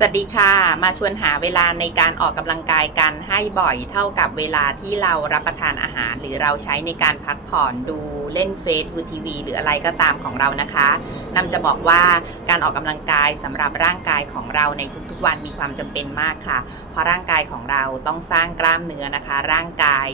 สวัสดีค่ะ มาชวนหาเวลาในการออกกำลังกายกันให้บ่อยเท่ากับเวลาที่เรารับประทานอาหาร หรือเราใช้ในการพักผ่อนดูเล่นเฟซดูทีวีหรืออะไรก็ตามของเรานะคะนำจะบอกว่าการออกกำลังกายสำหรับร่างกายของเราในทุกๆวันมีความจำเป็นมากค่ะ เพราะร่างกายของเราต้องสร้างกล้ามเนื้อนะคะ ร่างกาย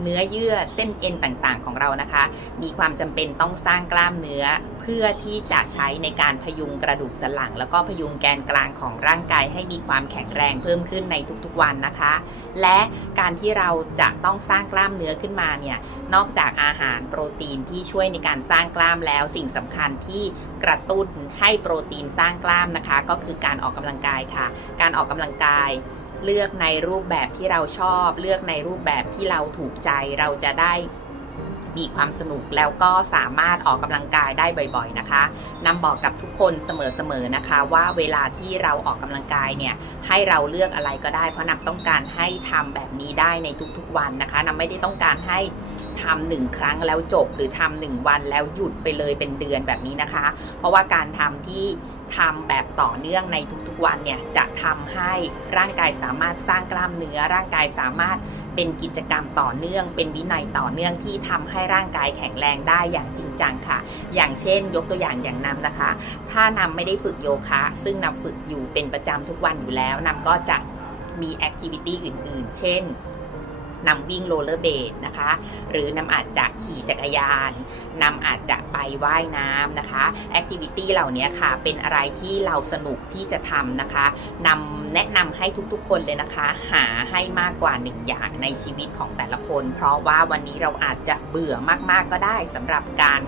เนื้อเยื่อเส้นเอ็นต่างๆของเรานะคะ มีความจำเป็นต้องสร้างกล้ามเนื้อ เพื่อที่จะใช้ในการพยุงกระดูกสันหลัง แล้วก็พยุงแกนกลางของร่างกายให้มีความแข็งแรงเพิ่มขึ้นในทุกๆวันนะคะ และการที่เราจะต้องสร้างกล้ามเนื้อขึ้นมาเนี่ยนอกจากอาหารโปรตีนที่ช่วยในการสร้างกล้ามแล้ว สิ่งสำคัญที่กระตุ้นให้โปรตีนสร้างกล้ามนะคะ ก็คือการออกกำลังกายค่ะ การออกกำลังกาย เลือกในรูปแบบที่เราชอบ เลือกในรูปแบบที่เราถูกใจเราจะได้มีความสนุกแล้วก็สามารถออกกำลังกายได้บ่อยๆนะคะนำบอกกับทุกคนเสมอๆนะคะ ว่าเวลาที่เราออกกำลังกายเนี่ยให้เราเลือกอะไรก็ได้เพราะนำต้องการให้ทำแบบนี้ได้ในทุกๆวันนะคะนำไม่ได้ต้องการให้ ทำหนึ่งครั้งแล้วจบหรือทำหนึ่งวันแล้วหยุดไปเลยเป็นเดือนแบบนี้นะคะ เพราะว่าการทำที่ทำแบบต่อเนื่องในทุกๆวันเนี่ยจะทำให้ร่างกายสามารถสร้างกล้ามเนื้อ ร่างกายสามารถเป็นกิจกรรมต่อเนื่อง เป็นวินัยต่อเนื่องที่ทำให้ร่างกายแข็งแรงได้อย่างจริงจังค่ะ อย่างเช่น ยกตัวอย่างอย่างนำนะคะ ถ้านำไม่ได้ฝึกโยคะซึ่งนำฝึกอยู่เป็นประจำทุกวันอยู่แล้วนำก็จะมีแอคทิวิตี้อื่น ๆ เช่น นำวิ่งโรลเลอร์เบดนะคะ หรือนำอาจจะขี่จักรยานนำอาจจะไปว่ายน้ำนะคะแอคทิวิตี้เหล่านี้ค่ะ เป็นอะไรที่เราสนุกที่จะทำนะคะนำแนะนำให้ทุกๆคนเลยนะคะ หาให้มากกว่าหนึ่งอย่างในชีวิตของแต่ละคน เพราะว่าวันนี้เราอาจจะเบื่อมากๆก็ได้สำหรับการ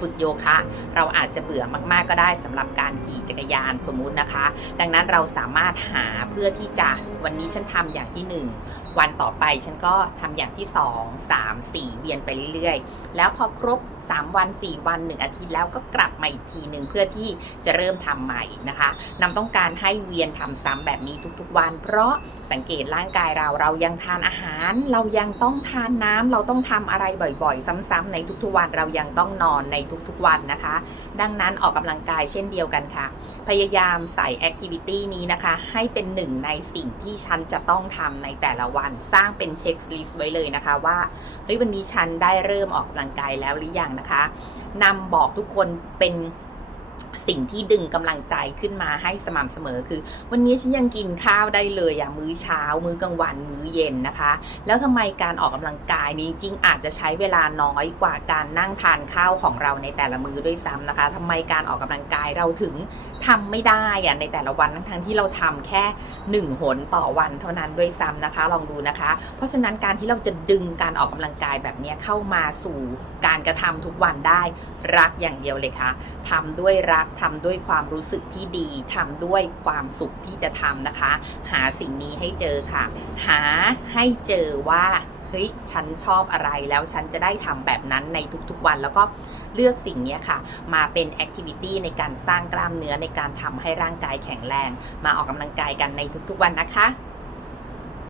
ฝึกโยคะ เราอาจจะเบื่อมากๆก็ได้สำหรับการขี่จักรยานสมมุตินะคะ ดังนั้นเราสามารถหาเพื่อที่จะวันนี้ฉันทำอย่างที่ 1 วันต่อไปฉันก็ทำอย่างที่ 2 3 4 เวียนไปเรื่อยๆ แล้วพอครบ 3 วัน 4 วัน 1 อาทิตย์แล้วก็กลับมาอีกทีหนึ่งเพื่อที่จะเริ่มทำใหม่นะคะนำต้องการให้เวียนทำซ้ำแบบนี้ทุกๆ วัน เพราะสังเกตร่างกายเราเรายังทานอาหาร เรายังต้องทานน้ำเราต้องทำอะไรบ่อยๆ ซ้ำๆในทุกๆวันเรายังต้องนอนในทุกๆวันนะคะ ดังนั้นออกกำลังกายเช่นเดียวกันค่ะ พยายามใส่แอคทิวิตี้นี้นะคะ ให้เป็นหนึ่งในสิ่งที่ฉันจะต้องทำในแต่ละวันสร้างเป็นเช็คลิสต์ไว้เลยนะคะว่าเฮ้ยวันนี้ฉันได้เริ่มออกกำลังกายแล้วหรือยังนะคะนำบอกทุกคนเป็น สิ่งที่ดึงกำลังใจขึ้นมาให้สม่ำเสมอคือ วันนี้ฉันยังกินข้าวได้เลยอะมื้อเช้า มื้อกลางวัน มื้อเย็นนะคะ แล้วทำไมการออกกำลังกายนี้จริงอาจจะใช้เวลาน้อยกว่าการนั่งทานข้าวของเราในแต่ละมื้อด้วยซ้ำนะคะทำไมการออกกำลังกายเราถึงทำไม่ได้อะในแต่ละวันทั้งที่เราทำแค่หนึ่งหนต่อวันเท่านั้นด้วยซ้ำนะคะ ลองดูนะคะ เพราะฉะนั้นการที่เราจะดึงการออกกำลังกายแบบนี้เข้ามาสู่การกระทำทุกวันได้รักอย่างเดียวเลยค่ะทำด้วยรักทำด้วยความรู้สึกที่ดีทำด้วยความสุขที่จะทำนะคะ หาสิ่งนี้ให้เจอค่ะ หาให้เจอว่าเฮ้ยฉันชอบอะไรแล้วฉันจะได้ทำแบบนั้นในทุกๆวันแล้วก็เลือกสิ่งนี้ค่ะ มาเป็นแอคทิวิตี้ในการสร้างกล้ามเนื้อในการทำให้ร่างกายแข็งแรง มาออกกำลังกายกันในทุกๆวันนะคะ